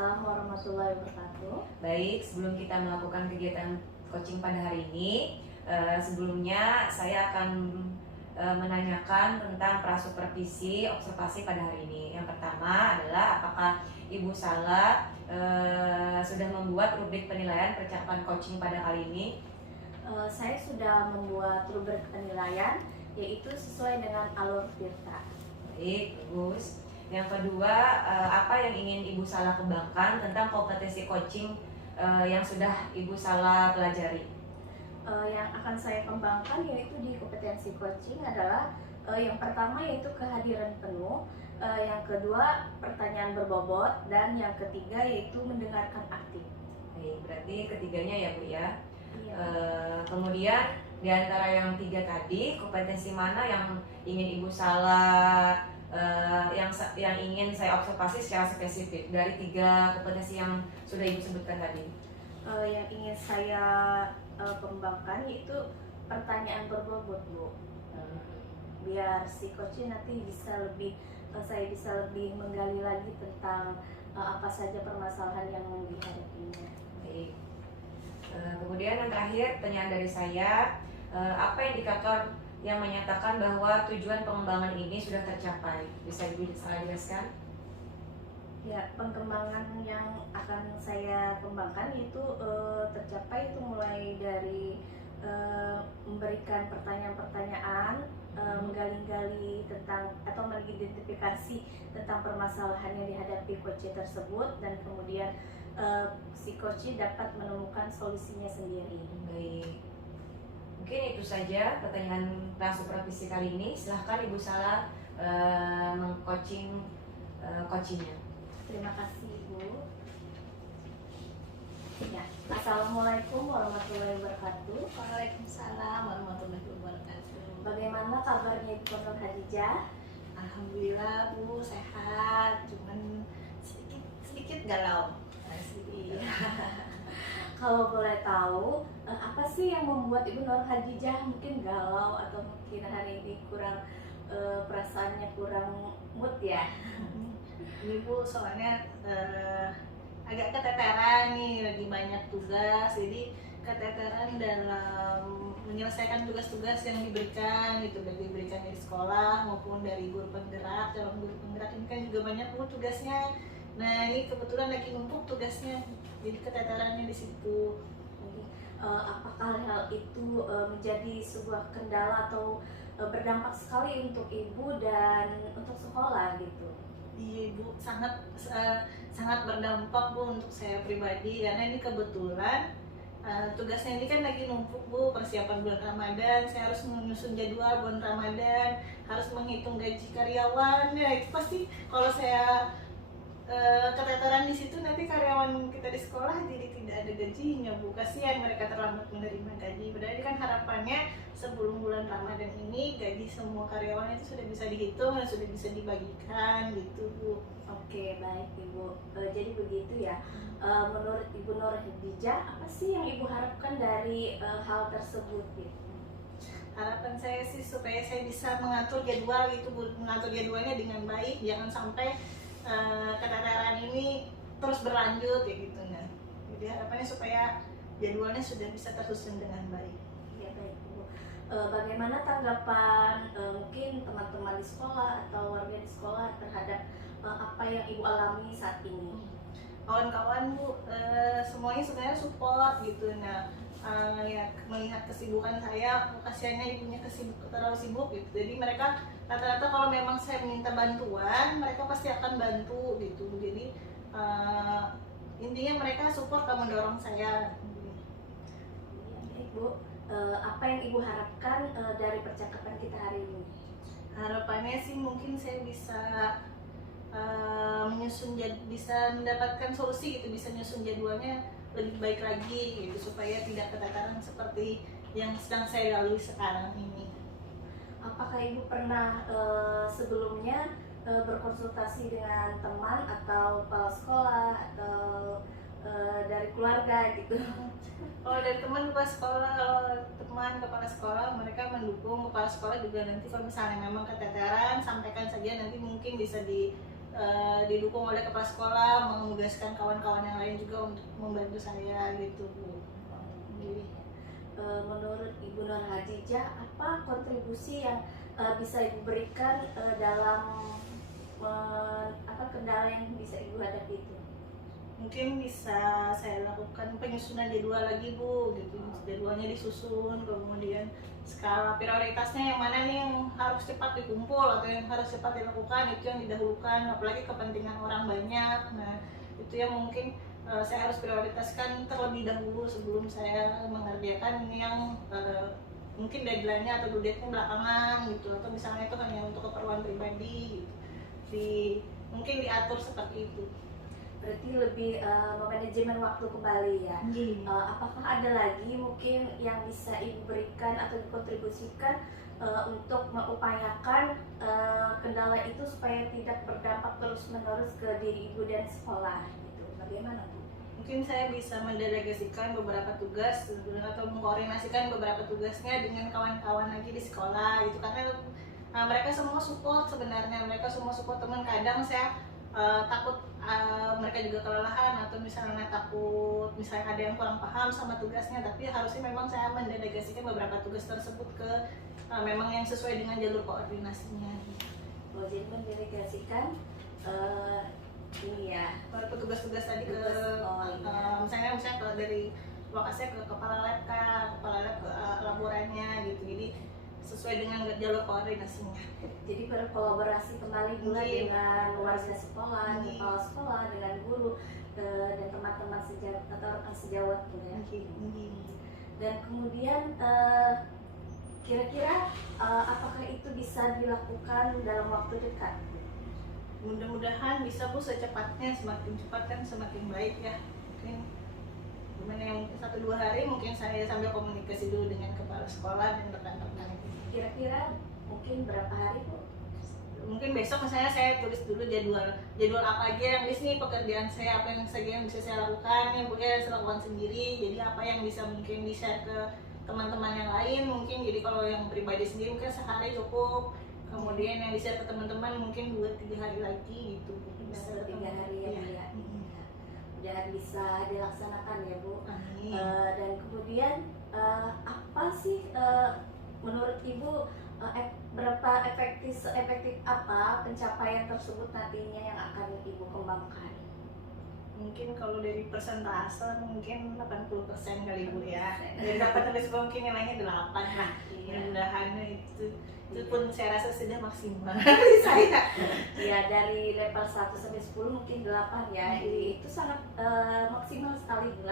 Waalaikumsalam warahmatullahi wabarakatuh. Baik, sebelum kita melakukan kegiatan coaching pada hari ini, sebelumnya saya akan menanyakan tentang prasupervisi observasi pada hari ini. Yang pertama adalah apakah Ibu Sala sudah membuat rubrik penilaian percakapan coaching pada kali ini? Saya sudah membuat rubrik penilaian, yaitu sesuai dengan alur Tirta. Baik, bagus. Yang kedua, apa yang ingin Ibu Sala kembangkan tentang kompetensi coaching yang sudah Ibu Sala pelajari? Yang akan saya kembangkan yaitu di kompetensi coaching adalah yang pertama yaitu kehadiran penuh, yang kedua pertanyaan berbobot, dan yang ketiga yaitu mendengarkan aktif. Baik, berarti ketiganya ya Bu ya. Iya. Kemudian di antara yang tiga tadi, kompetensi mana yang ingin Ibu Sala yang ingin saya observasi secara spesifik dari tiga kompetensi yang sudah Ibu sebutkan tadi? Yang ingin saya kembangkan yaitu pertanyaan berbobot, Bu. Biar si coaching nanti saya bisa lebih menggali lagi tentang apa saja permasalahan yang dihadapinya. Baik. Kemudian yang terakhir, pertanyaan dari saya, apa indikator yang menyatakan bahwa tujuan pengembangan ini sudah tercapai? Bisa Ibu jelaskan? Ya, pengembangan yang akan saya kembangkan itu tercapai itu mulai dari memberikan pertanyaan-pertanyaan, menggali-gali tentang atau mengidentifikasi tentang permasalahan yang dihadapi coach tersebut, dan kemudian si coach dapat menemukan solusinya sendiri. Baik. Mungkin itu saja pertanyaan prasupervisi kali ini. Silahkan Ibu Sala meng-coaching coachingnya. Terima kasih, Ibu. Ya, Assalamualaikum warahmatullahi wabarakatuh. Waalaikumsalam warahmatullahi wabarakatuh. Bagaimana kabarnya Ibu Nur Hadijah? Alhamdulillah Bu, sehat, cuman sedikit galau. Iya. Kalau boleh tahu, apa sih yang membuat Ibu Nur Hadijah mungkin galau atau mungkin hari ini kurang perasaannya kurang mood ya? Ini Bu, soalnya agak keteteran nih, lagi banyak tugas, jadi keteteran dalam menyelesaikan tugas-tugas yang diberikan gitu, baik diberikan dari sekolah maupun dari guru penggerak. Calon guru penggerak ini kan juga banyak Bu tugasnya. Nah ini kebetulan lagi numpuk tugasnya, jadi keteterannya di situ. Apakah hal itu menjadi sebuah kendala atau berdampak sekali untuk Ibu dan untuk sekolah gitu? Iya Bu, sangat berdampak Bu untuk saya pribadi, karena ini kebetulan tugasnya ini kan lagi numpuk Bu, persiapan bulan Ramadan, saya harus menyusun jadwal bulan Ramadan, harus menghitung gaji karyawan. Ya itu pasti kalau saya keteteran di situ, nanti karyawan kita di sekolah jadi tidak ada gajinya Bu, kasihan mereka terlambat menerima gaji. Padahal ini kan harapannya sebelum bulan Ramadan ini gaji semua karyawan itu sudah bisa dihitung dan sudah bisa dibagikan gitu Bu. Oke, baik Ibu. Jadi begitu ya. Menurut Ibu Nur Hadijah, apa sih yang Ibu harapkan dari hal tersebut gitu? Harapan saya sih supaya saya bisa mengatur jadwal gitu Bu, mengatur jadwalnya dengan baik, jangan sampai keteteran ini terus berlanjut ya gitu. Nah, jadi harapannya supaya jadwalnya sudah bisa tersusun dengan baik. Ya baik Ibu. Bagaimana tanggapan mungkin teman-teman di sekolah atau warga di sekolah terhadap apa yang Ibu alami saat ini? Kawan-kawan Bu, semuanya sebenarnya support gitu. Nah, ya melihat kesibukan saya, kasihannya ibunya terlalu sibuk gitu. Jadi mereka rata-rata kalau memang saya minta bantuan, mereka pasti akan bantu gitu. Jadi intinya mereka support dan mendorong saya. Ya baik Bu. Apa yang Ibu harapkan dari percakapan kita hari ini? Harapannya sih mungkin saya bisa bisa mendapatkan solusi gitu, bisa menyusun jadwalnya lebih baik lagi gitu, supaya tidak keteteran seperti yang sedang saya lalui sekarang ini. Apakah Ibu pernah sebelumnya berkonsultasi dengan teman atau kepala sekolah atau dari keluarga gitu? Kalau dari teman kepala sekolah, kepala sekolah mereka mendukung. Kepala sekolah juga nanti kalau misalnya memang keteteran, sampaikan saja, nanti mungkin bisa didukung oleh kepala sekolah, menugaskan kawan-kawan yang lain juga untuk membantu saya gitu Bu. Jadi, menurut Ibu Nur Hadijah, apa kontribusi yang bisa Ibu berikan dalam apa kendala yang bisa Ibu hadapi itu? mungkin bisa saya lakukan penyusunan jadwal lagi Bu, gitu. Jadwalnya disusun, kemudian skala prioritasnya yang mana nih yang harus cepat dikumpul atau yang harus cepat dilakukan, itu yang didahulukan, apalagi kepentingan orang banyak. Nah, itu yang mungkin saya harus prioritaskan terlebih dahulu sebelum saya mengerjakan yang mungkin deadline-nya atau due date-nya belakangan gitu, atau misalnya itu hanya untuk keperluan pribadi gitu. Mungkin diatur seperti itu. Berarti lebih memanajemen waktu kembali ya. Apakah ada lagi mungkin yang bisa Ibu berikan atau dikontribusikan untuk mengupayakan kendala itu supaya tidak berdampak terus-menerus ke diri Ibu dan sekolah gitu? Bagaimana Bu? Mungkin saya bisa mendelegasikan beberapa tugas atau mengkoordinasikan beberapa tugasnya dengan kawan-kawan lagi di sekolah gitu, karena mereka semua support sebenarnya, mereka semua support. Teman kadang saya takut mereka juga kelelahan atau misalnya takut misalnya ada yang kurang paham sama tugasnya, tapi harusnya memang saya mendelegasikan beberapa tugas tersebut ke memang yang sesuai dengan jalur koordinasinya. Oh, jadi mendelegasikan ini ya, tugas-tugas tadi ke iya. misalnya dari lokasinya ke kepala lab ke laborannya gitu, jadi sesuai dengan jalur koordinasinya. Jadi berkolaborasi kembali juga dengan warga sekolah, kepala sekolah, dengan guru dan teman-teman sejawat atau rekan sejawat gitu ya. Dan kemudian kira-kira apakah itu bisa dilakukan dalam waktu dekat? Mudah-mudahan bisa Bu, secepatnya, semakin cepat kan semakin baik ya. Mungkin gimana yang 1-2 hari mungkin saya sambil komunikasi dulu dengan kepala sekolah dan rekan-rekan. Kira-kira mungkin berapa hari Bu? Mungkin besok misalnya saya tulis dulu jadwal apa aja yang di sini pekerjaan saya, apa yang saja yang bisa saya lakukan, yang Bu ya saya lakukan sendiri. Jadi apa yang bisa mungkin di-share ke teman-teman yang lain mungkin. Jadi kalau yang pribadi sendiri mungkin sehari cukup. Kemudian yang di-share ke teman-teman mungkin 2-3 hari lagi gitu. Bisa 3 hari ya Bu ya. Mudah bisa dilaksanakan ya Bu. Dan kemudian apa sih menurut Ibu berapa efektif apa pencapaian tersebut nantinya yang akan Ibu kembangkan? Mungkin kalau dari persentase mungkin 80% kali Bu ya. Dari dapat tulis mungkin nilainya 8 lah. Mudah-mudahan itu pun saya rasa sudah maksimal saya. Ya, dari level 1 sampai 10 mungkin 8 ya. Itu sangat maksimal sekali Bu.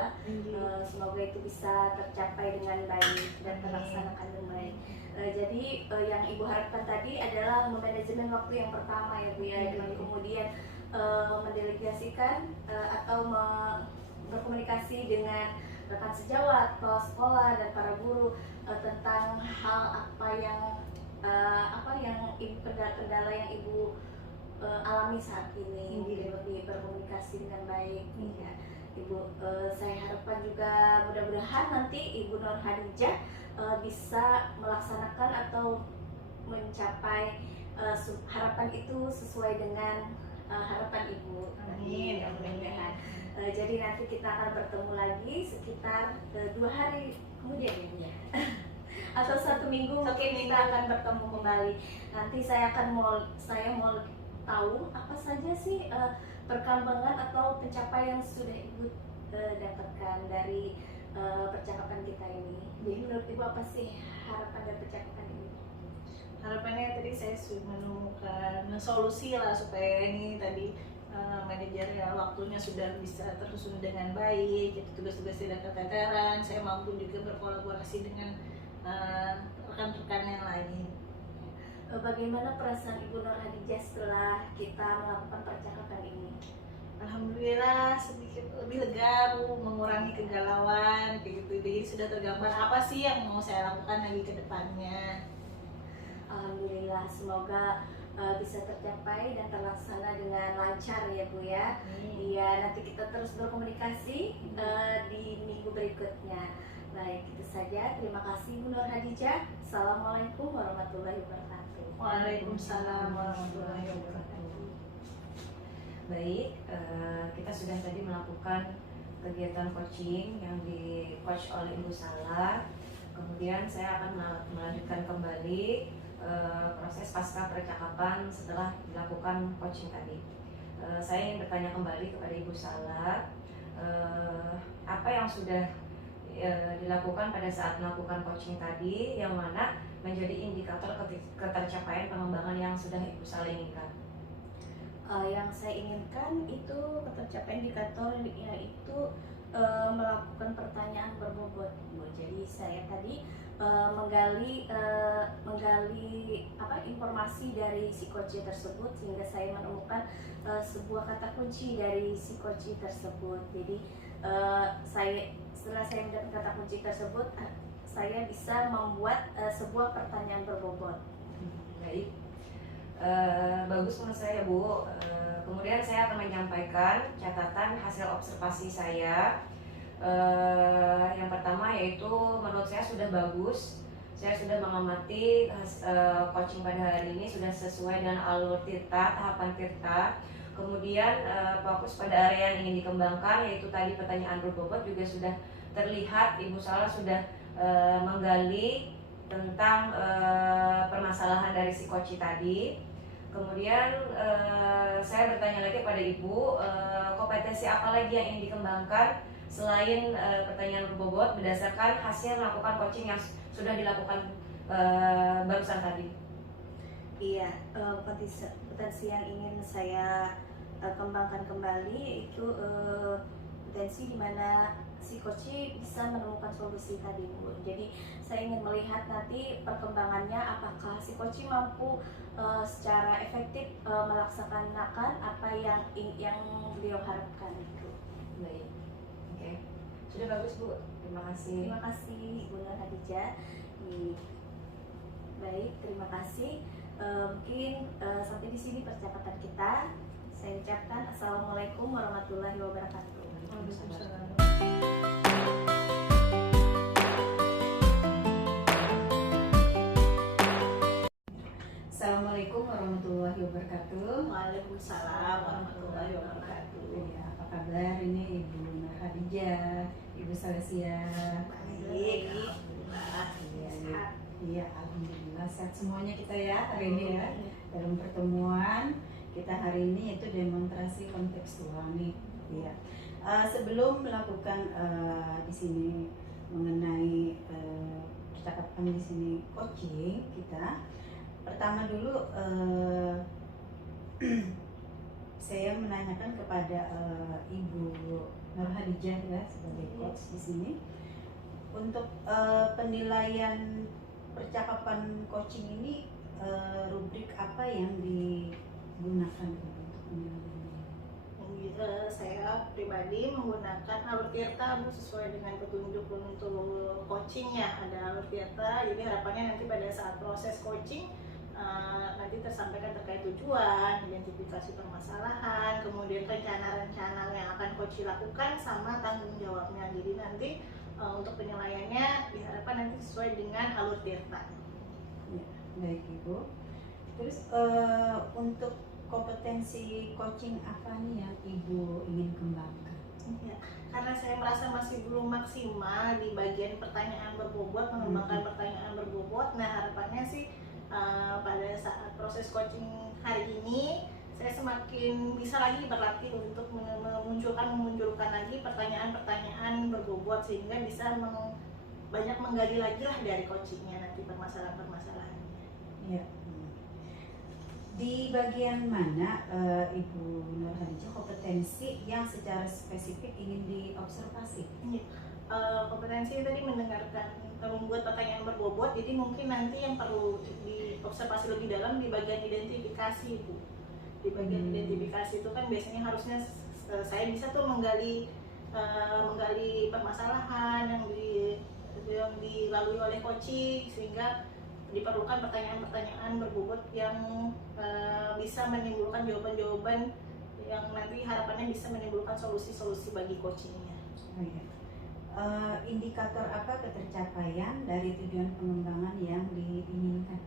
Semoga itu bisa tercapai dengan baik dan terlaksanakan dengan baik. Jadi yang Ibu harapkan tadi adalah memanajemen waktu yang pertama ya Bu ya, dan kemudian mendelegasikan atau berkomunikasi dengan rekan sejawat, kepala sekolah dan para guru tentang hal apa yang Ibu kendala yang Ibu alami saat ini, mungkin lebih berkomunikasi dengan baik ya. Ibu, saya harapkan juga mudah-mudahan nanti Ibu Nur Hadijah bisa melaksanakan atau mencapai harapan itu sesuai dengan harapan Ibu. Amin. Mudah-mudahan. Jadi nanti kita akan bertemu lagi sekitar 2 hari kemudian ya. Atau 1 minggu mungkin kita akan bertemu kembali. Nanti saya mau tahu apa saja sih perkembangan atau pencapaian yang sudah Ibu dapatkan dari percakapan kita ini. Jadi menurut Ibu apa sih harapan dan percakapan ini? Harapannya tadi saya sudah menemukan solusi lah supaya ini tadi manajer ya waktunya sudah bisa tersusun dengan baik, jadi tugas-tugas tidak keteteran, saya mampu juga berkolaborasi dengan rekan-rekan yang lain. Bagaimana perasaan Ibu Nur Hadijah setelah kita melakukan percakapan ini? Alhamdulillah sedikit lebih lega Bu, mengurangi kegalauan kayak gitu. Jadi sudah tergambar apa sih yang mau saya lakukan lagi ke depannya. Alhamdulillah, semoga bisa tercapai dan terlaksana dengan lancar ya Bu ya. Iya, nanti kita terus berkomunikasi di minggu berikutnya. Baik, itu saja. Terima kasih Bu Nur Hadijah. Assalamualaikum warahmatullahi wabarakatuh. Waalaikumsalam warahmatullahi wabarakatuh. Baik, kita sudah tadi melakukan kegiatan coaching yang di coach oleh Ibu Sala. Kemudian saya akan melanjutkan kembali proses pasca percakapan setelah dilakukan coaching tadi. Saya ingin bertanya kembali kepada Ibu Sala, apa yang sudah dilakukan pada saat melakukan coaching tadi, yang mana menjadi indikator ketercapaian pengembangan yang sudah Ibu Sala inginkan? Yang saya inginkan itu ketercapaian indikator yaitu melakukan pertanyaan berbobot, Bu. Jadi saya tadi menggali informasi dari si coach tersebut sehingga saya menemukan sebuah kata kunci dari si coach tersebut. Jadi setelah saya mendapat kata kunci tersebut, saya bisa membuat sebuah pertanyaan berbobot. Baik. Bagus menurut saya, Bu. Kemudian saya akan menyampaikan catatan hasil observasi saya. Yang pertama yaitu menurut saya sudah bagus. Saya sudah mengamati coaching pada hari ini sudah sesuai dengan alur tirta, tahapan tirta. Kemudian fokus pada area yang ingin dikembangkan, yaitu tadi pertanyaan berbobot juga sudah terlihat. Ibu Sala sudah menggali tentang permasalahan dari si coach tadi. Kemudian saya bertanya lagi pada Ibu, kompetensi apa lagi yang ingin dikembangkan selain pertanyaan berbobot berdasarkan hasil melakukan coaching yang sudah dilakukan barusan tadi? Iya, potensi yang ingin saya kembangkan kembali yaitu potensi di mana si coach bisa menemukan solusi tadi, Bu. Jadi saya ingin melihat nanti perkembangannya, apakah si coach mampu secara efektif melaksanakan apa yang beliau harapkan itu. Baik, oke, sudah bagus, Bu. Terima kasih. Terima kasih, Bu Nur Hadijah. Baik, terima kasih. Mungkin sampai di sini percakapan kita. Saya ucapkan Assalamualaikum warahmatullahi wabarakatuh. Waalaikumsalam. Assalamualaikum warahmatullahi wabarakatuh. Waalaikumsalam warahmatullahi wabarakatuh. Ya, apa kabar ini Ibu Nur Hadijah, Ibu Salesia? Baik, alhamdulillah. Iya, iya, alhamdulillah sehat semuanya kita ya hari ini ya. Dalam pertemuan kita hari ini itu demonstrasi kontekstual nih. Iya. Sebelum melakukan di sini mengenai percakapan di sini coaching kita, pertama dulu saya menanyakan kepada Ibu Nur Hadijah ya sebagai coach di sini untuk penilaian percakapan coaching ini, rubrik apa yang digunakan untuk penilaian? Saya pribadi menggunakan alur tirta, Bu, sesuai dengan petunjuk untuk coaching ya. Ada alur tirta, jadi harapannya nanti pada saat proses coaching nanti tersampaikan terkait tujuan, identifikasi permasalahan, kemudian rencana-rencana yang akan coach lakukan sama tanggung jawabnya. Jadi nanti untuk penilaiannya diharapkan nanti sesuai dengan alur tirta. Ya, baik Ibu. Terus untuk kompetensi coaching apa nih yang Ibu ingin kembangkan? Ya, karena saya merasa masih belum maksimal di bagian pertanyaan berbobot, mengembangkan pertanyaan berbobot. Nah, harapannya sih pada saat proses coaching hari ini saya semakin bisa lagi berlatih untuk memunculkan lagi pertanyaan-pertanyaan berbobot sehingga bisa banyak menggali lagi lah dari coachingnya nanti permasalahan-permasalahannya. Ya. Di bagian mana Ibu Nur Hadijah kompetensi yang secara spesifik ingin diobservasi? Kompetensi tadi mendengarkan, membuat pertanyaan berbobot, jadi mungkin nanti yang perlu diobservasi lebih dalam di bagian identifikasi, Bu. Di bagian identifikasi itu kan biasanya harusnya saya bisa tuh menggali permasalahan yang dilalui oleh coaching sehingga diperlukan pertanyaan-pertanyaan berbobot yang bisa menimbulkan jawaban-jawaban yang nanti harapannya bisa menimbulkan solusi-solusi bagi coachingnya. Oh, ya. Indikator apa ketercapaian dari tujuan pengembangan yang diinginkan?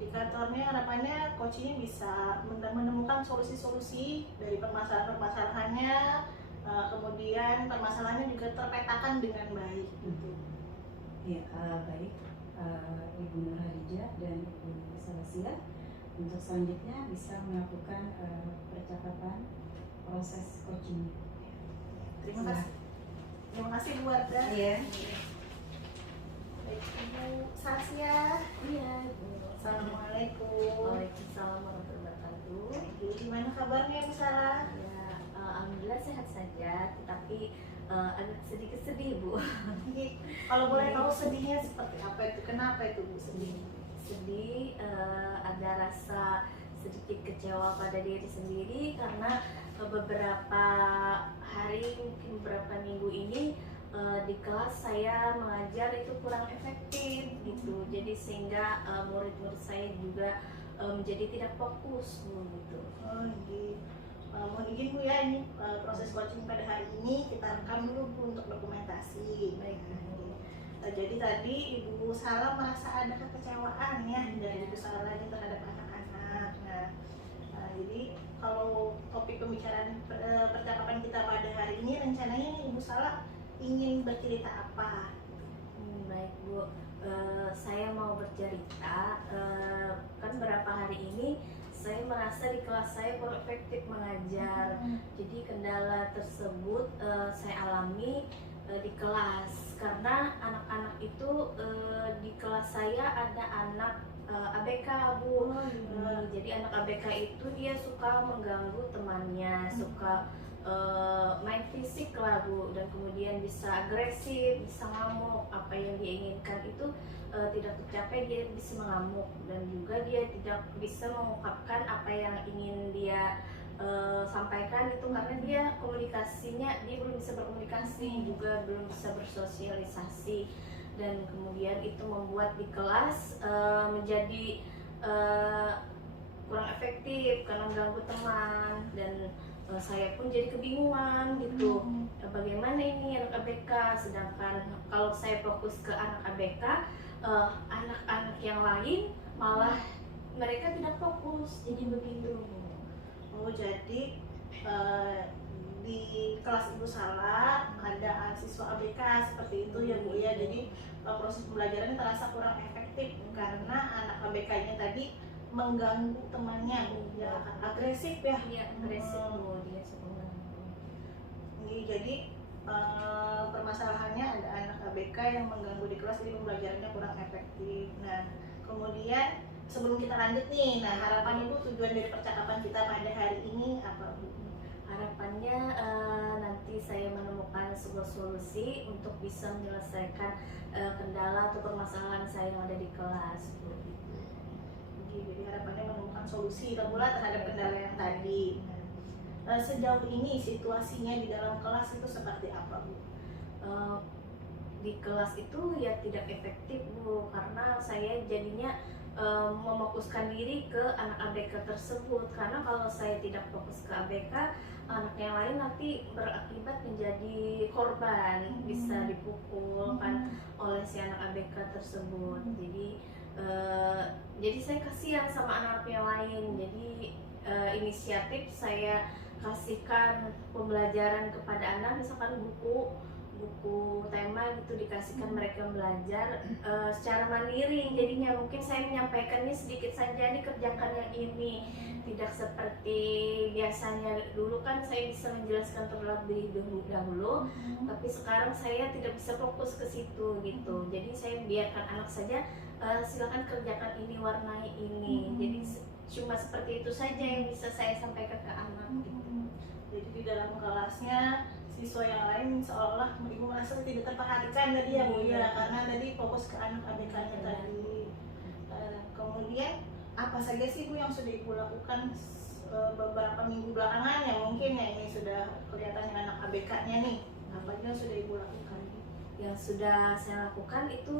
Indikatornya harapannya coachingnya bisa menemukan solusi-solusi dari permasalahan-permasalahannya, kemudian permasalahannya juga terpetakan dengan baik gitu. Ya, baik, Ibu Nur Hadijah dan Ibu Salsia. Untuk selanjutnya bisa melakukan percakapan proses coaching. Terima kasih. Terima kasih Bu Wardah. Iya. Baik, Ibu Salsia. Iya, Bu. Assalamualaikum. Waalaikumsalam warahmatullahi wabarakatuh. Gimana kabarnya Bu Sarah? Ya, alhamdulillah sehat saja, tetapi agak sedikit sedih, Bu. Kalau boleh tahu sedihnya seperti apa itu? Kenapa itu Bu sedih? Sedih, ada rasa sedikit kecewa pada diri sendiri karena beberapa hari, mungkin beberapa minggu ini di kelas saya mengajar itu kurang efektif gitu. Jadi sehingga murid-murid saya juga menjadi tidak fokus, Bu, gitu. Oh, gitu. Mohon izin Bu ya, ini proses coaching pada hari ini kita rekam dulu Bu untuk dokumentasi. Baik. Jadi tadi Ibu Salah merasa ada kekecewaan ya dari Ibu Salah ini terhadap anak-anak. Jadi kalau topik pembicaraan percakapan kita pada hari ini rencananya nih Ibu Salah ingin bercerita apa? Baik, Bu. Saya mau bercerita. Kan berapa hari ini saya merasa di kelas saya kurang efektif mengajar. Jadi kendala tersebut saya alami di kelas karena anak-anak itu di kelas saya ada anak ABK, Bu. Jadi anak ABK itu dia suka mengganggu temannya, suka main fisik lah, Bu, dan kemudian bisa agresif, bisa ngamuk. Apa yang dia inginkan itu tidak tercapai, dia bisa mengamuk, dan juga dia tidak bisa mengungkapkan apa yang ingin dia sampaikan itu karena dia komunikasinya, dia belum bisa berkomunikasi, juga belum bisa bersosialisasi, dan kemudian itu membuat di kelas menjadi kurang efektif karena mengganggu teman, dan saya pun jadi kebingungan gitu. Bagaimana ini anak ABK, sedangkan kalau saya fokus ke anak ABK, anak-anak yang lain malah mereka tidak fokus, jadi begitu. Oh, jadi di kelas Ibu Salah ada siswa ABK seperti itu ya Bu ya. Jadi proses pembelajarannya terasa kurang efektif karena anak ABK-nya tadi mengganggu temannya, Bu, ya, agresif ya. Iya, agresif, Bu, dia suka mengganggu. Jadi permasalahannya ada anak ABK yang mengganggu di kelas, jadi pembelajarannya kurang efektif. Nah, kemudian sebelum kita lanjut nih, nah harapan Ibu, tujuan dari percakapan kita pada hari ini apa, Bu? Harapannya nanti saya menemukan sebuah solusi untuk bisa menyelesaikan kendala atau permasalahan saya yang ada di kelas, Bu. Jadi harapannya menemukan solusi pula terhadap kendala yang tadi. Nah, sejauh ini situasinya di dalam kelas itu seperti apa, Bu? Di kelas itu ya tidak efektif, Bu, karena saya jadinya memfokuskan diri ke anak ABK tersebut, karena kalau saya tidak fokus ke ABK, anak yang lain nanti berakibat menjadi korban, bisa dipukul kan oleh si anak ABK tersebut. Jadi saya kasihan sama anak yang lain. Jadi inisiatif saya kasihkan pembelajaran kepada anak, misalkan buku tema gitu, dikasihkan mereka belajar secara mandiri. Jadinya mungkin saya menyampaikannya sedikit saja, nih kerjakan yang ini, tidak seperti biasanya. Dulu kan saya bisa menjelaskan terlebih dahulu, tapi sekarang saya tidak bisa fokus ke situ gitu. Jadi saya biarkan anak saja, silakan kerjakan ini, warnai ini. Jadi cuma seperti itu saja yang bisa saya sampaikan ke anak gitu. Jadi di dalam kelasnya siswa yang lain seolah Ibu merasa tidak terperhatikan tadi ya, Bu ya, karena tadi fokus ke anak ABK-nya tadi. Kemudian apa saja sih, Bu, yang sudah Ibu lakukan beberapa minggu belakangan yang mungkin ya ini sudah kelihatan anak ABK-nya nih? Apa aja yang sudah Ibu lakukan? Yang sudah saya lakukan itu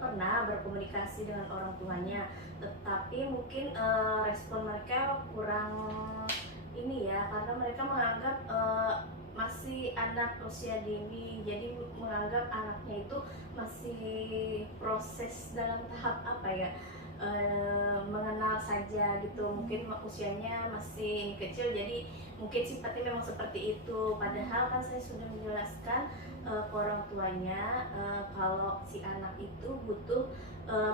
pernah berkomunikasi dengan orang tuanya, tetapi mungkin respon mereka kurang ini ya, karena mereka menganggap masih anak usia dini, jadi menganggap anaknya itu masih proses dalam tahap apa ya, mengenal saja gitu, mungkin usianya masih kecil jadi mungkin sifatnya memang seperti itu, padahal kan saya sudah menjelaskan ke orang tuanya kalau si anak itu butuh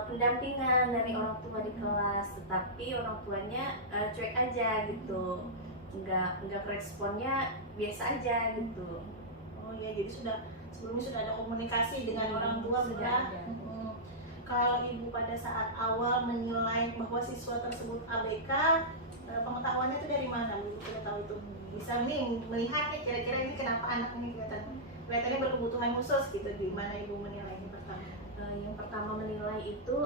pendampingan dari orang tua di kelas, tetapi orang tuanya cuek aja gitu, nggak responnya biasa aja gitu. Oh ya, jadi sebelumnya sudah ada komunikasi dengan orang tua, sudah benar? ada. Kalau ibu pada saat awal menilai bahwa siswa tersebut ABK, pengetahuannya itu dari mana bu? Kita tahu itu bisa nih melihat nih kira-kira ini kenapa anak ini kelihatannya berkebutuhan khusus gitu, di mana ibu menilainya pertama? Yang pertama menilai itu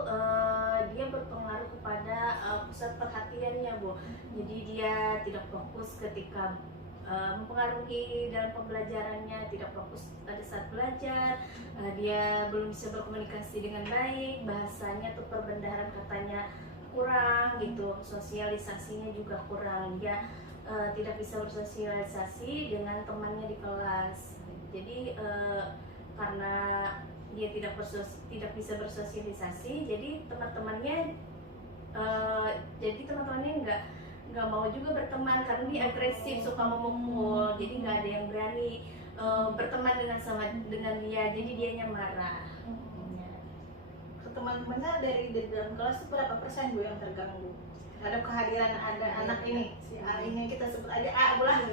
dia berpengaruh kepada pusat perhatiannya bu, jadi dia tidak fokus ketika mempengaruhi dalam pembelajarannya, tidak fokus pada saat belajar, dia belum bisa berkomunikasi dengan baik, bahasanya tuh perbendaharaan katanya kurang gitu, sosialisasinya juga kurang, dia tidak bisa bersosialisasi dengan temannya di kelas. Jadi karena dia tidak bisa bersosialisasi, jadi teman-temannya nggak mau juga berteman karena dia agresif, suka memukul, jadi nggak ada yang berani berteman dengan dia, jadi dianya marah. Teman-temannya dari dalam kelas itu berapa persen bu yang terganggu terhadap kehadiran ada anak ini, si A ini, kita sebut aja A bu lah.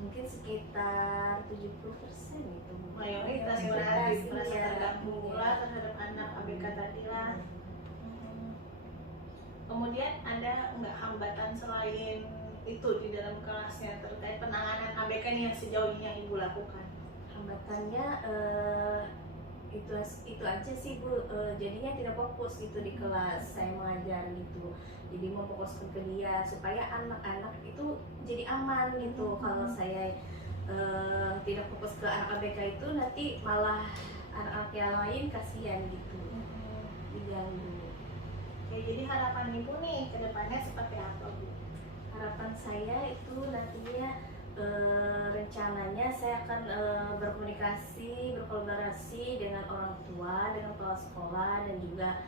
Mungkin sekitar 70% gitu. Mayoritas Mayoritas, berarti merasa iya. terganggu pula terhadap anak ABK tadi lah. Kemudian ada nggak hambatan selain itu di dalam kelasnya terkait penanganan ABK ini yang sejauh ini yang ibu lakukan? Hambatannya itu aja sih bu, jadinya tidak fokus gitu di kelas saya mengajar gitu, jadi memfokuskan ke dia supaya anak-anak itu jadi aman gitu. Kalau saya tidak fokus ke anak ABK itu nanti malah anak-anak yang lain kasihan gitu, diganggu. Oke, jadi harapan ibu nih ke depannya seperti apa bu? Harapan saya itu nantinya rencananya saya akan berkolaborasi dengan orang tua, dengan kepala sekolah dan juga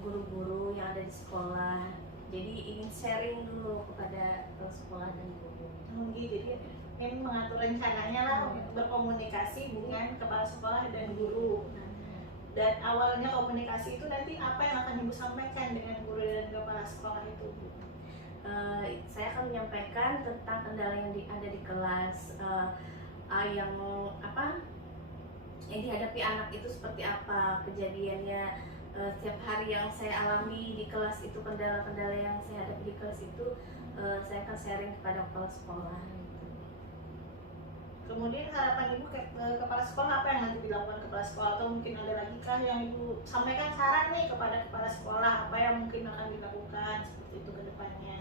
guru-guru yang ada di sekolah. Jadi ingin sharing dulu kepada kepala sekolah dan guru. Jadi ini mengatur rencananya lah, berkomunikasi dengan kepala sekolah dan guru. Dan awalnya komunikasi itu nanti apa yang akan ibu sampaikan dengan guru dan kepala sekolah itu bu? Saya akan menyampaikan tentang kendala yang ada di kelas, yang dihadapi anak itu seperti apa kejadiannya, setiap hari yang saya alami di kelas itu, kendala-kendala yang saya hadapi di kelas itu, saya akan sharing kepada kepala sekolah. Kemudian harapan ibu ke kepala sekolah apa yang nanti dilakukan kepala sekolah, atau mungkin ada lagi kah yang ibu sampaikan saran nih kepada kepala sekolah apa yang mungkin akan dilakukan seperti itu ke depannya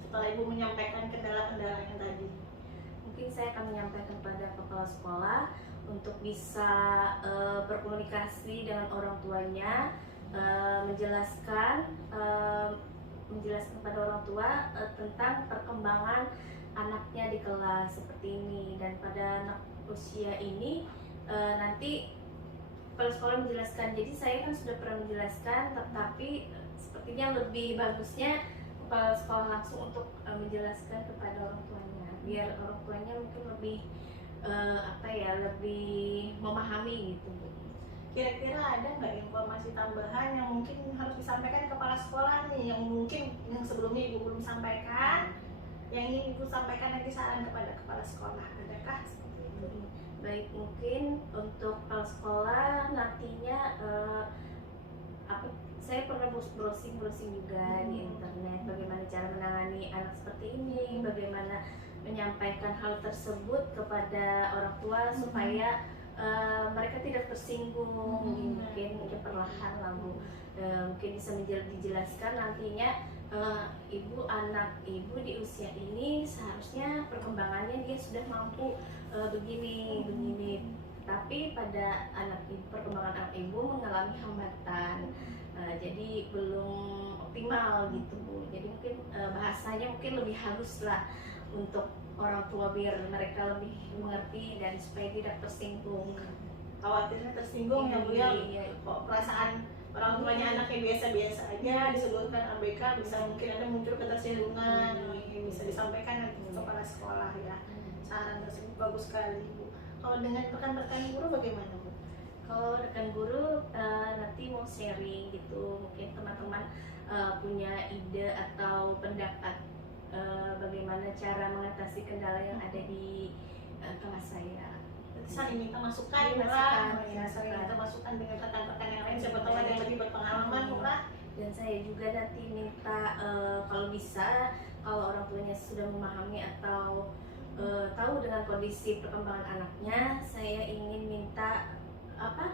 setelah ibu menyampaikan kendala-kendalanya tadi? Mungkin saya akan menyampaikan kepada kepala sekolah untuk bisa berkomunikasi dengan orang tuanya, menjelaskan kepada orang tua tentang perkembangan anaknya di kelas seperti ini, dan pada anak usia ini nanti kepala sekolah menjelaskan. Jadi saya kan sudah pernah menjelaskan, tetapi sepertinya lebih bagusnya kepala sekolah langsung untuk menjelaskan kepada orang tuanya, biar orang tuanya mungkin lebih lebih memahami gitu. Kira-kira ada nggak informasi tambahan yang mungkin harus disampaikan kepala sekolah nih, yang mungkin yang sebelumnya ibu belum sampaikan, yang ingin ibu sampaikan nanti saran kepada kepala sekolah, adakah seperti itu? Baik, mungkin untuk kepala sekolah nantinya saya pernah browsing juga di internet bagaimana cara menangani anak seperti ini, bagaimana menyampaikan hal tersebut kepada orang tua supaya mereka tidak tersinggung. Mungkin perlahan lah bu, mungkin bisa dijelaskan nantinya anak ibu di usia ini seharusnya perkembangannya dia sudah mampu begini, tapi pada perkembangan anak ibu mengalami hambatan, jadi belum optimal gitu bu. Jadi mungkin bahasanya mungkin lebih halus lah untuk orang tua biar mereka lebih mengerti dan supaya tidak tersinggung. Khawatirnya tersinggung ya bu ya, Iya. kok orang tuanya anaknya biasa-biasa aja disebutkan ABK, bisa mungkin ada muncul ketersinggungan, ini bisa disampaikan nanti ke kepala sekolah ya. Saran tersebut bagus sekali Bu. Kalau dengan rekan-rekan guru bagaimana Bu? Kalau rekan guru nanti mau sharing gitu, mungkin teman-teman punya ide atau pendapat bagaimana cara mengatasi kendala yang ada di kelas saya. Saling minta masukan Iya, lah, masukan, ya, saling masukan. minta masukan dengan rekan-rekan yang lain, siapa tahu ada yang lebih berpengalaman Bu lah. Dan saya juga nanti minta kalau bisa, kalau orang tuanya sudah memahami atau tahu dengan kondisi perkembangan anaknya, saya ingin minta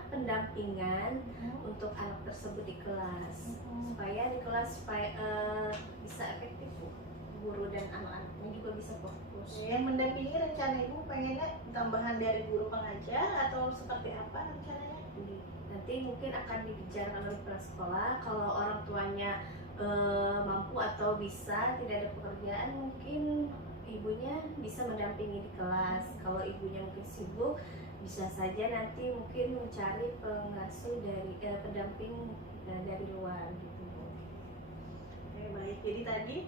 pendampingan untuk anak tersebut di kelas, supaya di kelas bisa efektif Bu. Guru dan anak-anaknya juga bisa fokus. Yang mendampingi rencana Ibu pengennya tambahan dari guru pengajar atau seperti apa rencananya? Nanti mungkin akan dibicarakan oleh kepala sekolah. Kalau orang tuanya mampu atau bisa tidak ada pekerjaan, mungkin ibunya bisa mendampingi di kelas. Kalau ibunya mungkin sibuk, bisa saja nanti mungkin mencari pengasuh dari pendamping dari luar gitu. Oke, baik. Jadi tadi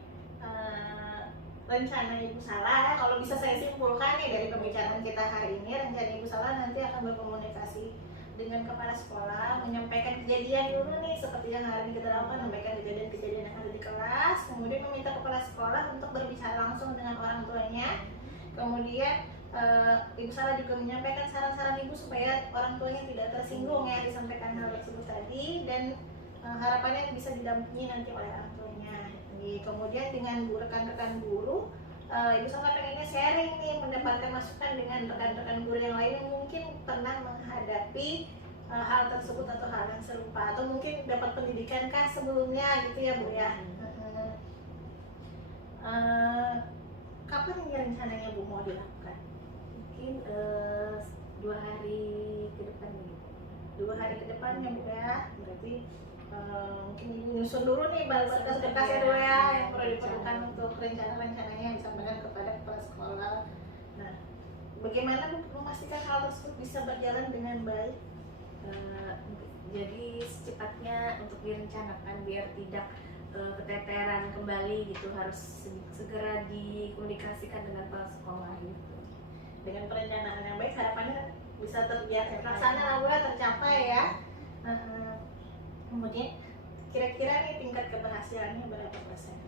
rencana Ibu Salah, kalau bisa saya simpulkan nih dari pembicaraan kita hari ini, rencana Ibu Salah nanti akan berkomunikasi dengan kepala sekolah, menyampaikan kejadian dulu nih seperti yang hari ini kita lakukan, menyampaikan kejadian-kejadian yang ada di kelas, kemudian meminta kepala sekolah untuk berbicara langsung dengan orang tuanya, kemudian Ibu Salah juga menyampaikan saran-saran Ibu supaya orang tuanya tidak tersinggung ya disampaikan hal tersebut tadi, dan harapannya bisa didampingi nanti oleh orang tuanya. Kemudian dengan rekan-rekan guru, Ibu Salah pengennya sharing nih, mendapatkan masukan dengan rekan-rekan guru yang lain yang mungkin pernah menghadapi hal tersebut atau hal yang serupa, atau mungkin dapat pendidikan kah sebelumnya gitu ya Bu ya. Kapan ini rencananya Bu mau dilakukan? Mungkin 2 hari ke depan gitu. 2 hari ke depannya Bu ya, berarti mungkin Ibu nyusun dulu nih berkas-berkasnya dulu ya yang perlu diperlukan untuk rencana-rencananya yang disampaikan kepada kepala sekolah. Nah, bagaimana Bu memastikan hal tersebut bisa berjalan dengan baik? Jadi secepatnya untuk direncanakan biar tidak keteteran kembali gitu, harus segera dikomunikasikan dengan kepala sekolah gitu. Dengan perencanaan yang baik harapannya bisa terlaksana lah Bu ya, tercapai ya. Kemudian kira-kira nih tingkat keberhasilannya berapa persen?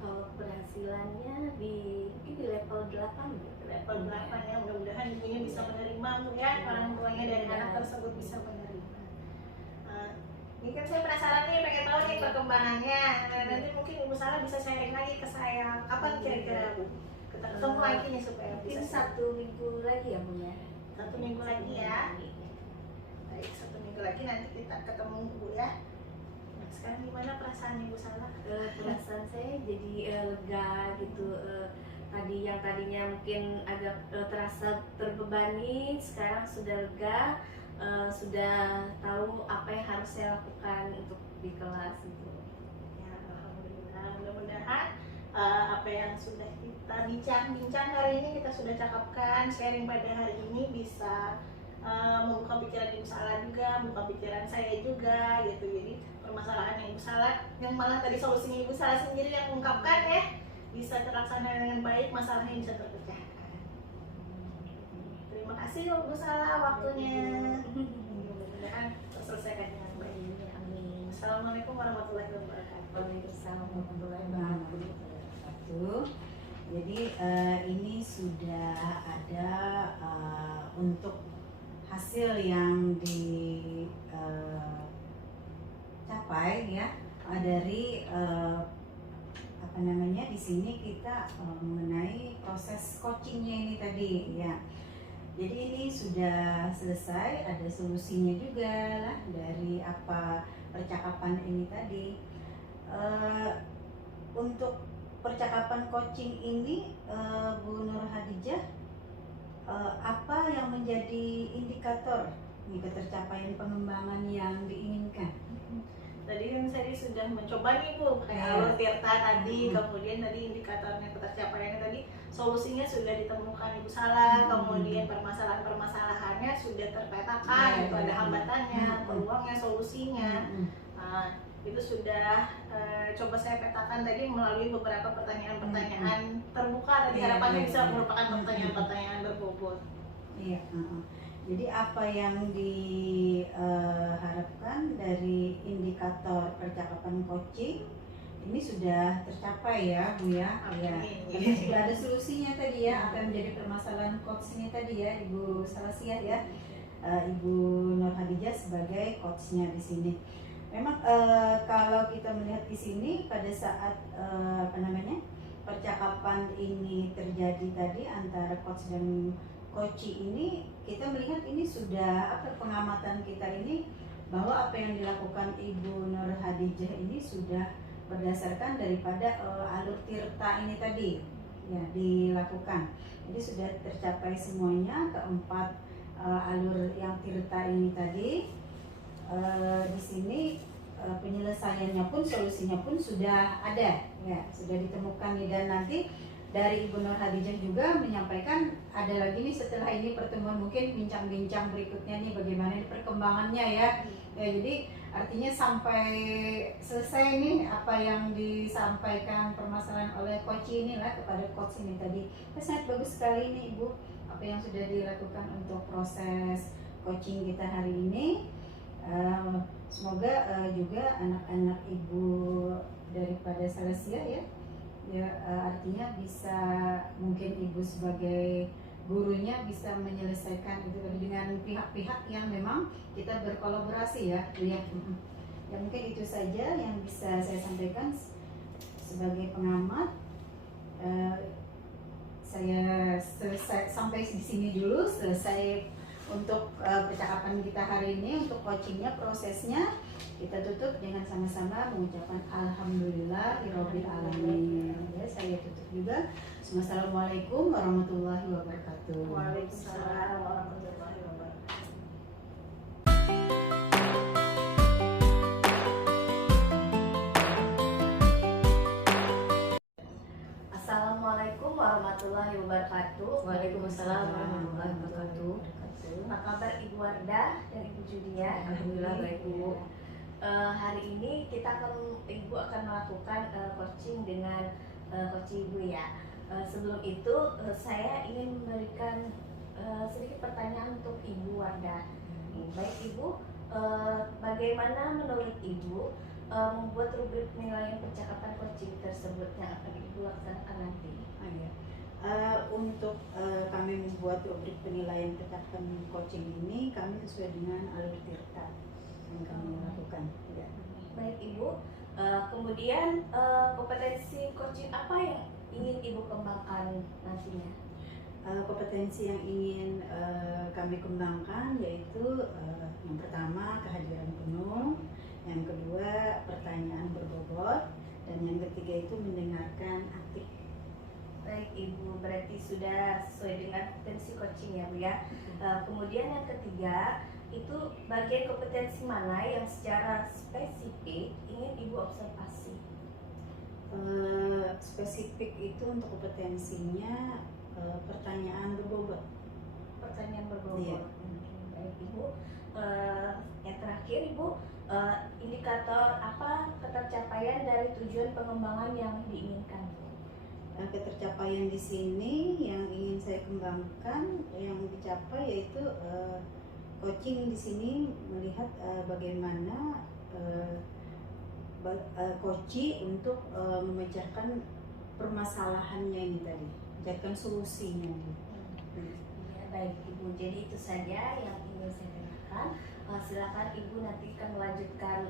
Kalau keberhasilannya mungkin di level 8 gitu. Level 8 ya, mudah-mudahan ibunya bisa menerima Bu ya, orang tuanya dari anak tersebut bisa menerima. Ini kan saya penasaran nih, pengen tahu nih perkembangannya. Nanti mungkin Ibu Salah bisa sharing lagi ke saya. Kapan kira-kira Bu? Kita ketemu lagi nih supaya Mungkin bisa 1 minggu lagi ya Bu ya. 1 minggu lagi ya. Baik, 1 minggu lagi nanti kita ketemu Bu ya. Nah, sekarang gimana perasaan Ibu Salah? Perasaan saya jadi lega gitu. Yang tadinya mungkin agak terasa terbebani, sekarang sudah lega, sudah tahu apa yang harus saya lakukan untuk di kelas itu. Ya, alhamdulillah. Mudah-mudahan apa yang sudah kita bincang-bincang hari ini, kita sudah cakapkan, sharing pada hari ini bisa membuka pikiran Ibu Salah juga, membuka pikiran saya juga gitu. Jadi permasalahan yang Ibu Salah, yang malah tadi solusinya Ibu Salah sendiri yang mengungkapkan ya, bisa terlaksana dengan baik, masalahnya bisa terpecahkan. Terima kasih Ibu Salah waktunya. Mudah-mudahan terselesaikan dengan baik. Amin. Assalamualaikum warahmatullahi wabarakatuh. Waalaikumsalam warahmatullahi Wabarakatuh. Jadi ini sudah ada untuk hasil yang dicapai ya dari di sini kita mengenai proses coachingnya ini tadi ya. Jadi ini sudah selesai, ada solusinya juga lah dari apa percakapan ini tadi. Untuk percakapan coaching ini, Bu Nur Hadijah, apa yang menjadi indikator tercapaian pengembangan yang diinginkan? Tadi yang saya sudah mencoba nih Bu, kayak Iya. alur tirta tadi, kemudian tadi indikatornya tercapaiannya tadi, solusinya sudah ditemukan Ibu salah, kemudian permasalahan-permasalahannya sudah terpetakan, Iya, gitu, ada iya. hambatannya, peluangnya, solusinya. Nah, itu sudah coba saya petakan tadi melalui beberapa pertanyaan-pertanyaan terbuka tadi, Iya, harapannya iya, bisa iya. merupakan pertanyaan-pertanyaan berbobot. Iya. Jadi apa yang diharapkan dari indikator percakapan coaching ini sudah tercapai ya Bu ya. Ya. Amin. Karena sudah ada solusinya tadi ya, apa yang menjadi permasalahan coach ini tadi ya Ibu Salasiah ya. Ibu Nur Hadijah sebagai coachnya di sini. Memang kalau kita melihat di sini pada saat percakapan ini terjadi tadi antara coach dan coachee ini, kita melihat ini sudah pengamatan kita ini bahwa apa yang dilakukan Ibu Nur Hadijah ini sudah berdasarkan daripada alur tirta ini tadi ya dilakukan. Jadi sudah tercapai semuanya keempat alur yang tirta ini tadi. Di sini penyelesaiannya pun, solusinya pun sudah ada ya, sudah ditemukan nih. Dan nanti dari Ibu Nur Hadijah juga menyampaikan ada lagi nih setelah ini pertemuan, mungkin bincang-bincang berikutnya nih bagaimana ini perkembangannya ya. Jadi artinya sampai selesai nih apa yang disampaikan permasalahan oleh coach ini lah kepada coach ini tadi. Sangat bagus sekali nih Ibu apa yang sudah dilakukan untuk proses coaching kita hari ini. Semoga juga anak-anak Ibu daripada Salasiah ya, artinya bisa, mungkin Ibu sebagai gurunya bisa menyelesaikan itu dengan pihak-pihak yang memang kita berkolaborasi ya Bu ya. Ya mungkin itu saja yang bisa saya sampaikan sebagai pengamat. Saya selesai sampai di sini dulu, selesai untuk percakapan kita hari ini. Untuk coachingnya, prosesnya kita tutup dengan sama-sama mengucapkan alhamdulillahirabbil alamin. Ya, saya tutup juga. Assalamualaikum warahmatullahi wabarakatuh. Waalaikumsalam warahmatullahi wabarakatuh. Assalamualaikum warahmatullahi wabarakatuh. Waalaikumsalam warahmatullahi wabarakatuh. Apa kabar Ibu Wardah dan Ibu Judia? Alhamdulillah baik Bu. Hari ini Ibu akan melakukan coaching dengan coach Ibu ya. Sebelum itu saya ingin memberikan sedikit pertanyaan untuk Ibu Wardah. Baik Ibu, bagaimana menurut Ibu membuat rubrik penilaian percakapan coaching tersebut yang akan Ibu laksanakan nanti? Untuk kami membuat rubrik penilaian percakapan coaching ini, kami sesuai dengan alur tirta yang kami lakukan ya. Baik Ibu, kemudian kompetensi coaching apa yang ingin Ibu kembangkan nantinya? Kompetensi yang ingin kami kembangkan yaitu yang pertama kehadiran penuh, yang kedua pertanyaan berbobot, dan yang ketiga itu mendengarkan aktif. Baik Ibu, berarti sudah sesuai dengan kompetensi coaching ya Bu ya. Kemudian yang ketiga, itu bagian kompetensi mana yang secara spesifik ingin Ibu observasi? Spesifik itu untuk kompetensinya pertanyaan berbobot. Pertanyaan berbobot. Iya. Baik Ibu, yang terakhir Ibu, indikator apa ketercapaian dari tujuan pengembangan yang diinginkan? Ketercapaian di sini yang ingin saya kembangkan, yang dicapai yaitu coaching di sini melihat bagaimana coaching untuk memecahkan permasalahannya ini tadi, mencarikan solusinya. Ya, baik Ibu, jadi itu saja yang ingin saya tanyakan. Silakan Ibu nanti akan melanjutkan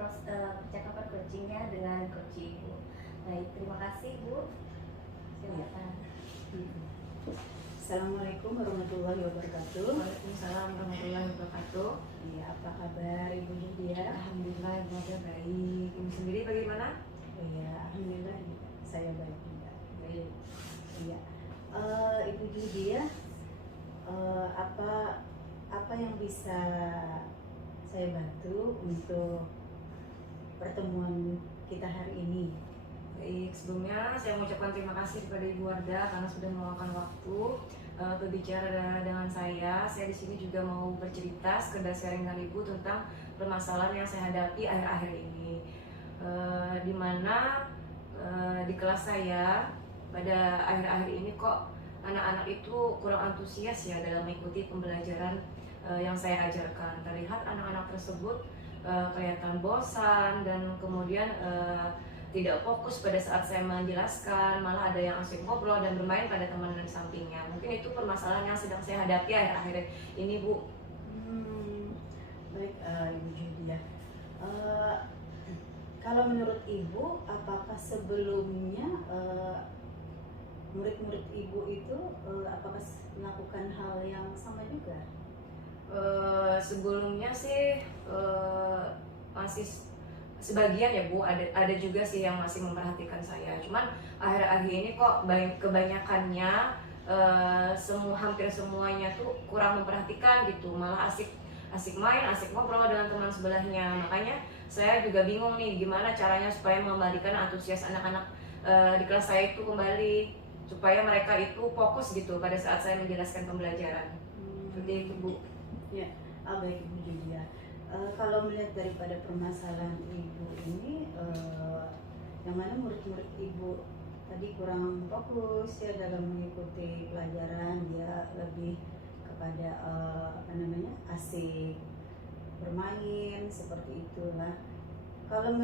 percakapan coachingnya dengan coach Ibu. Baik, terima kasih Bu. Silakan. Assalamualaikum warahmatullahi wabarakatuh. Waalaikumsalam warahmatullahi wabarakatuh. Ya, apa kabar Ibu Judia? Alhamdulillah baik. Ibu sendiri bagaimana? Oh ya, alhamdulillah saya baik juga. Baik. Iya. Ibu Judia, apa yang bisa saya bantu untuk pertemuan kita hari ini. Baik, sebelumnya saya mengucapkan terima kasih kepada Ibu Wardah karena sudah meluangkan waktu berbicara dengan saya. Saya di sini juga mau bercerita, sekedar sharing dengan Ibu tentang permasalahan yang saya hadapi akhir-akhir ini. Di mana di kelas saya pada akhir-akhir ini kok anak-anak itu kurang antusias ya dalam mengikuti pembelajaran yang saya ajarkan. Terlihat anak-anak tersebut kelihatan bosan dan kemudian tidak fokus pada saat saya menjelaskan, malah ada yang asyik ngobrol dan bermain pada teman di sampingnya. Mungkin itu permasalahan yang sedang saya hadapi akhir-akhir ini, Bu. Baik, Ibu Julia. Kalau menurut Ibu, apakah sebelumnya murid-murid Ibu itu apakah melakukan hal yang sama juga? Sebelumnya sih masih sebagian ya Bu, ada juga sih yang masih memperhatikan saya. Cuman akhir-akhir ini kok kebanyakannya hampir semuanya tuh kurang memperhatikan gitu, malah asik main, asik ngobrol dengan teman sebelahnya. Makanya saya juga bingung nih gimana caranya supaya mengembalikan antusias anak-anak di kelas saya itu kembali, supaya mereka itu fokus gitu pada saat saya menjelaskan pembelajaran. Seperti itu, Bu. Ya, baik Ibu Julia. Kalau melihat daripada permasalahan Ibu ini, yang mana murid-murid Ibu tadi kurang fokus ya dalam mengikuti pelajaran, dia lebih kepada asik bermain seperti itulah. Kalau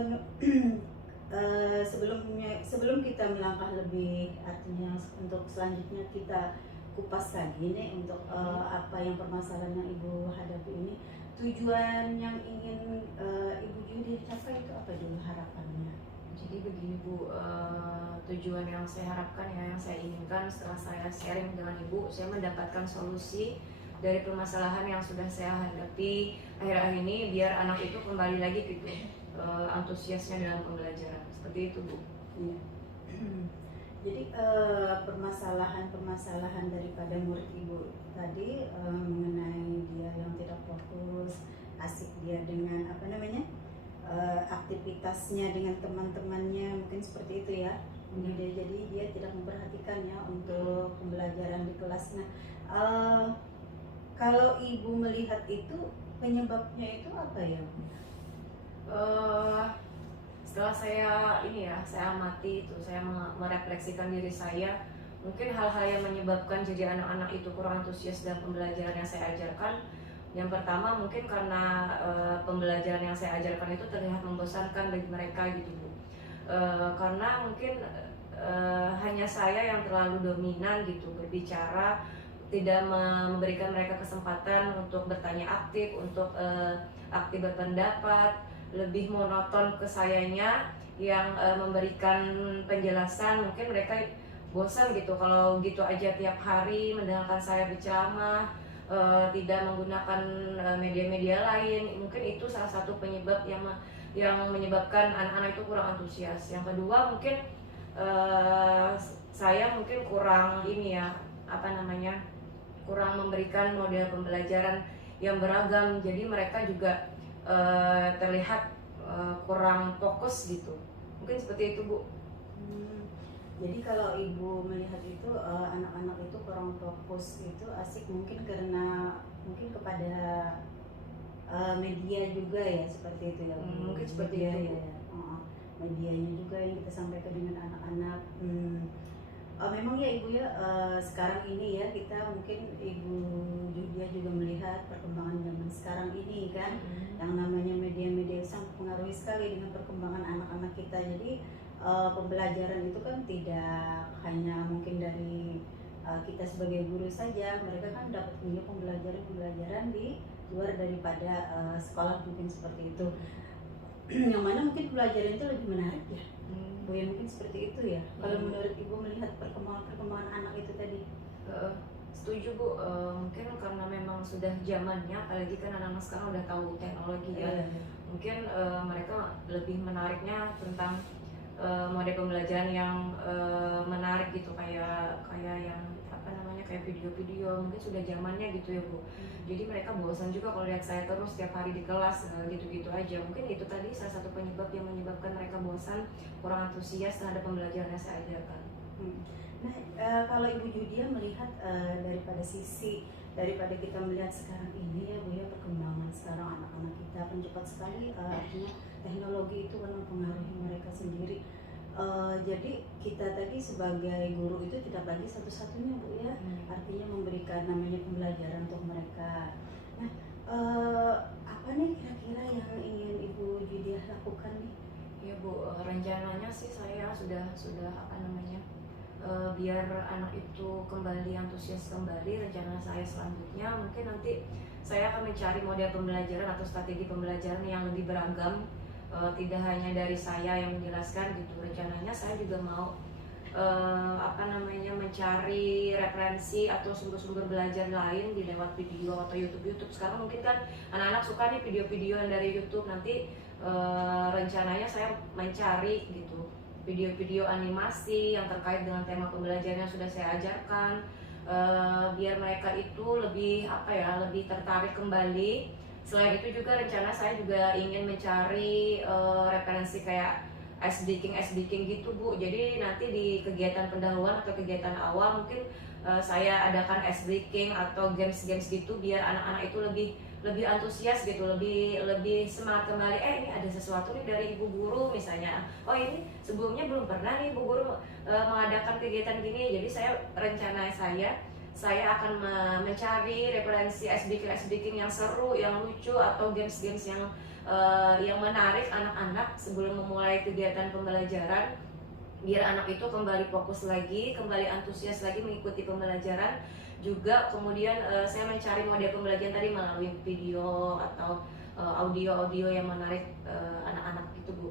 sebelum kita melangkah lebih, artinya untuk selanjutnya kita kupas lagi nih untuk apa yang permasalahan yang Ibu hadapi ini, tujuan yang ingin Ibu Julia capai itu apa dulu harapannya? Jadi begini Bu, tujuan yang saya harapkan ya, yang saya inginkan setelah saya sharing dengan Ibu, saya mendapatkan solusi dari permasalahan yang sudah saya hadapi akhir-akhir ini, biar anak itu kembali lagi gitu antusiasnya dalam pembelajaran. Seperti itu, Bu. Ya. Jadi permasalahan daripada murid Ibu tadi mengenai dia yang tidak fokus, asik dia dengan aktivitasnya dengan teman-temannya, mungkin seperti itu ya. Jadi dia tidak memperhatikan ya untuk pembelajaran di kelas. Nah, kalau Ibu melihat itu penyebabnya itu apa ya? Setelah saya amati itu, saya merefleksikan diri saya, mungkin hal-hal yang menyebabkan jadi anak-anak itu kurang antusias dalam pembelajaran yang saya ajarkan. Yang pertama mungkin karena pembelajaran yang saya ajarkan itu terlihat membosankan bagi mereka gitu Bu. Karena mungkin hanya saya yang terlalu dominan gitu berbicara, tidak memberikan mereka kesempatan untuk bertanya aktif, untuk aktif berpendapat, lebih monoton ke sayanya yang memberikan penjelasan. Mungkin mereka bosan gitu kalau gitu aja tiap hari mendengarkan saya berceramah, tidak menggunakan media-media lain. Mungkin itu salah satu penyebab yang menyebabkan anak-anak itu kurang antusias. Yang kedua mungkin saya mungkin kurang kurang memberikan model pembelajaran yang beragam, jadi mereka juga terlihat kurang fokus gitu. Mungkin seperti itu Bu. Jadi kalau Ibu melihat itu anak-anak itu kurang fokus itu asik mungkin karena kepada media juga ya, seperti itu ya. Mungkin seperti media, itu ya. Medianya juga yang kita sampaikan dengan anak-anak. Memang ya Ibu ya, sekarang ini ya kita mungkin Ibu Julia juga melihat perkembangan zaman sekarang ini kan, yang namanya media-media sangat mempengaruhi sekali dengan perkembangan anak-anak kita. Jadi pembelajaran itu kan tidak hanya mungkin dari kita sebagai guru saja, mereka kan dapat punya pembelajaran di luar daripada sekolah, mungkin seperti itu. Yang mana mungkin pelajaran itu lebih menarik ya. Bu ya, mungkin seperti itu ya. Kalau menurut Ibu melihat perkembangan anak itu tadi. Setuju Bu, mungkin karena memang sudah zamannya, apalagi kan anak-anak sekarang udah tahu teknologi ya. Mungkin mereka lebih menariknya tentang model pembelajaran yang menarik gitu, kayak yang apa namanya kayak video-video, mungkin sudah zamannya gitu ya Bu. Jadi mereka bosan juga kalau lihat saya terus tiap hari di kelas gitu-gitu aja. Mungkin itu tadi salah satu penyebab yang menyebabkan mereka bosan, kurang antusias terhadap pembelajaran yang saya ajarkan. Nah, kalau Ibu Judia melihat daripada kita melihat sekarang ini ya Bu ya, perkembangan sekarang anak-anak kita kan cepat sekali, artinya teknologi itu kan mempengaruhi mereka sendiri. Jadi kita tadi sebagai guru itu tidak lagi satu-satunya Bu ya, artinya memberikan namanya pembelajaran untuk mereka. Nah, apa nih kira-kira yang ingin Ibu Judia lakukan nih? Ya Bu, rencananya sih saya sudah apa namanya, biar anak itu kembali antusias kembali, rencana saya selanjutnya mungkin nanti saya akan mencari model pembelajaran atau strategi pembelajaran yang lebih beragam, tidak hanya dari saya yang menjelaskan gitu. Rencananya saya juga mau apa namanya, mencari referensi atau sumber-sumber belajar lain di lewat video atau YouTube. Sekarang mungkin kan anak-anak suka nih video-video yang dari YouTube. Nanti rencananya saya mencari gitu video-video animasi yang terkait dengan tema pembelajaran yang sudah saya ajarkan, biar mereka itu lebih apa ya, lebih tertarik kembali. Selain itu juga rencana saya juga ingin mencari referensi kayak ice breaking gitu Bu. Jadi nanti di kegiatan pendahuluan atau kegiatan awal mungkin saya adakan ice breaking atau games gitu, biar anak-anak itu lebih antusias gitu, lebih semangat kembali. Ini ada sesuatu nih dari ibu guru misalnya. Oh ini sebelumnya belum pernah nih ibu guru mengadakan kegiatan gini. Jadi rencana saya akan mencari referensi ice breaking yang seru, yang lucu, atau games yang menarik anak-anak sebelum memulai kegiatan pembelajaran, biar anak itu kembali fokus lagi, kembali antusias lagi mengikuti pembelajaran. Juga kemudian saya mencari model pembelajaran tadi melalui video atau audio yang menarik anak-anak gitu Bu.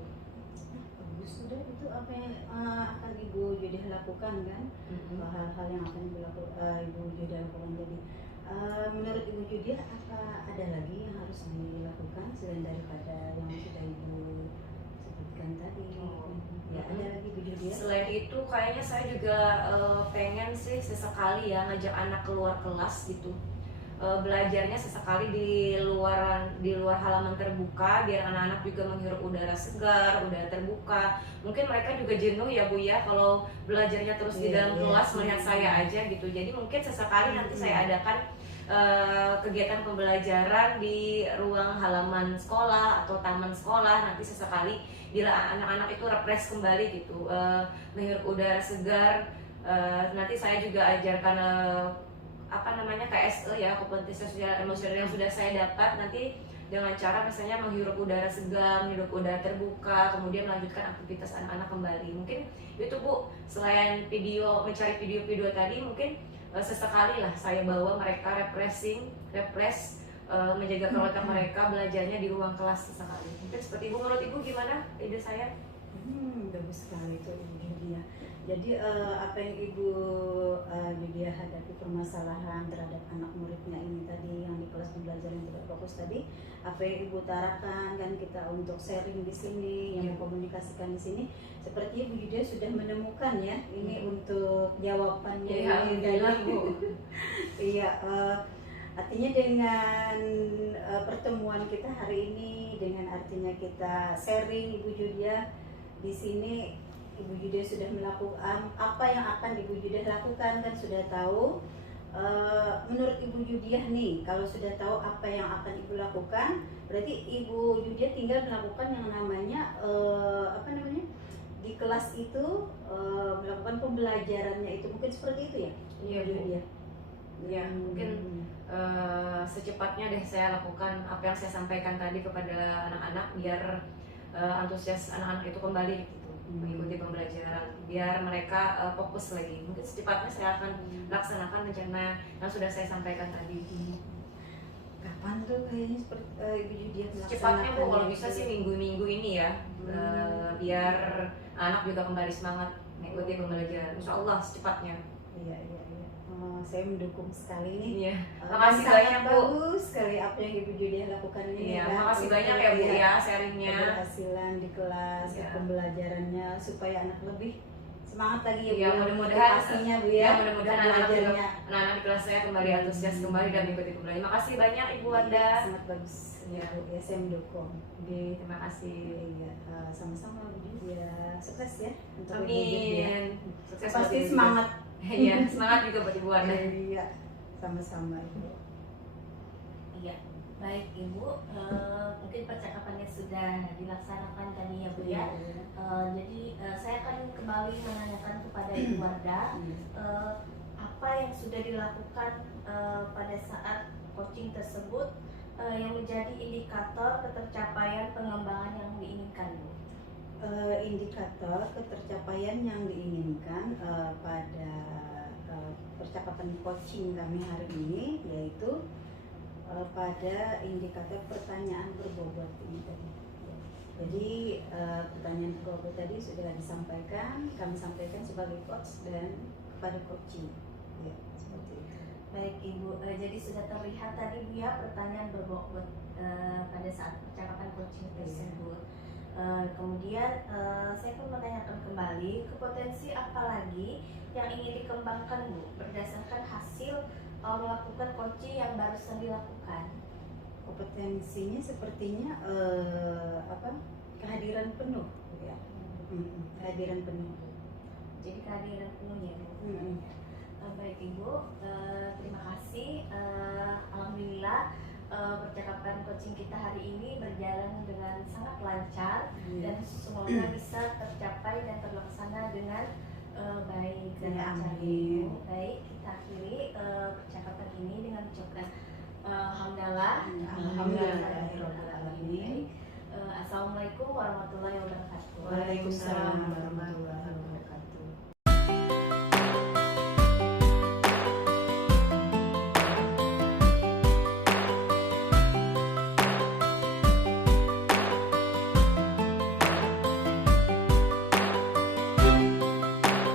Bagus, sudah itu apa yang akan Ibu Judia lakukan kan? Hal-hal yang akan Ibu Judia lakukan tadi. Menurut Ibu Judia, apa ada lagi yang harus dilakukan selain daripada yang sudah Ibu sebutkan tadi? Ya, ada lagi Bu Judia? Selain itu kayaknya saya juga pengen sih sesekali ya ngajak anak keluar kelas gitu, belajarnya sesekali di luar halaman terbuka, biar anak-anak juga menghirup udara segar, udara terbuka. Mungkin mereka juga jenuh ya Bu ya kalau belajarnya terus di dalam kelas melihat saya aja gitu. Jadi mungkin sesekali nanti saya adakan kegiatan pembelajaran di ruang halaman sekolah atau taman sekolah. Nanti sesekali bila anak-anak itu refresh kembali gitu, menghirup udara segar. Nanti saya juga ajarkan apa namanya KSE ya, kompetensi sosial emosional yang sudah saya dapat, nanti dengan cara misalnya menghirup udara segar, menghirup udara terbuka, kemudian melanjutkan aktivitas anak-anak kembali. Mungkin itu Bu, selain mencari video-video tadi, mungkin sesekali lah saya bawa mereka refresh, menjaga keselamatan mereka belajarnya di ruang kelas sesekali. Mungkin seperti Ibu, menurut Ibu gimana ide saya? Bagus sekali itu Ibu Judia. Jadi apa yang Ibu Judia hadapi permasalahan terhadap anak muridnya ini tadi yang di kelas pembelajaran yang tidak fokus tadi, apa yang Ibu utarakan kan kita untuk sharing di sini, yang mengkomunikasikan di sini, seperti Ibu Judia sudah menemukan ya ini untuk jawabannya. Ya, alhamdulillah Bu. Iya, artinya dengan pertemuan kita hari ini, dengan artinya kita sharing Ibu Judia di sini, Ibu Judia sudah melakukan apa yang akan Ibu Judia lakukan kan sudah tahu. Menurut Ibu Judia nih, kalau sudah tahu apa yang akan Ibu lakukan, berarti Ibu Judia tinggal melakukan yang namanya di kelas itu, melakukan pembelajarannya itu, mungkin seperti itu ya Iya Ibu Bu. Judia. Ya mungkin secepatnya deh saya lakukan apa yang saya sampaikan tadi kepada anak-anak, biar antusias anak-anak itu kembali gitu, mengikuti pembelajaran, biar mereka fokus lagi. Mungkin secepatnya saya akan laksanakan rencana yang sudah saya sampaikan tadi. Kapan tuh kayaknya seperti Ibu Judia Secepatnya Bu, kalau bisa sih minggu-minggu ini ya, biar anak juga kembali semangat mengikuti pembelajaran. Insya Allah secepatnya. Iya. Saya mendukung sekali nih. Iya. Makasih banyak Bu. Bagus sekali apa yang Ibu Judia lakukan ini. Iya, kan? makasih banyak ya Bu ya sharingnya. Keberhasilan di kelas, Iya. pembelajarannya supaya anak lebih Semangat lagi ya Bu. Ya, mudah-mudahan pastinya Bu ya, ya. mudah-mudahan anak-anak di kelas saya kembali antusias kembali dan mengikuti pembelajaran. Makasih banyak Ibu Wanda. Sangat bagus. Ya. Bu, ya saya mendukung. Terima kasih. Iya, sama-sama Bu. Ya, sukses ya untuk Ibu ya. Amin. Sukses buat Pasti Ibu. semangat. Iya, semangat juga buat Ibu Wanda. Iya, sama-sama Ibu. Iya, baik Ibu. Mungkin percakapannya sudah dilaksanakan tadi ya Bu ya. Jadi saya akan kembali menanyakan kepada Ibu Wardah apa yang sudah dilakukan pada saat coaching tersebut yang menjadi indikator ketercapaian pengembangan yang diinginkan Bu. Indikator ketercapaian yang diinginkan pada percakapan coaching kami hari ini yaitu pada indikator pertanyaan berbobot ini tadi. Jadi pertanyaan berbobot tadi sudah disampaikan, kami sampaikan sebagai coach dan kepada coaching. Ya, seperti itu. Baik Ibu, jadi sudah terlihat tadi Bu ya pertanyaan berbobot pada saat percakapan coaching tersebut. Kemudian saya pun menanyakan kembali potensi apa lagi yang ingin dikembangkan Bu berdasarkan hasil melakukan coaching yang barusan dilakukan. Kompetensinya sepertinya kehadiran penuh ya. Kehadiran penuh. Jadi kehadiran penuhnya Bu. Baik Ibu, terima kasih. Alhamdulillah percakapan coaching kita hari ini berjalan dengan sangat lancar dan semoga bisa tercapai dan terlaksana dengan baik dan lancar. Baik, kita akhiri percakapan ini dengan ucapkan alhamdulillah. Alhamdulillah. Assalamualaikum warahmatullahi wabarakatuh. Waalaikumsalam warahmatullahi wabarakatuh.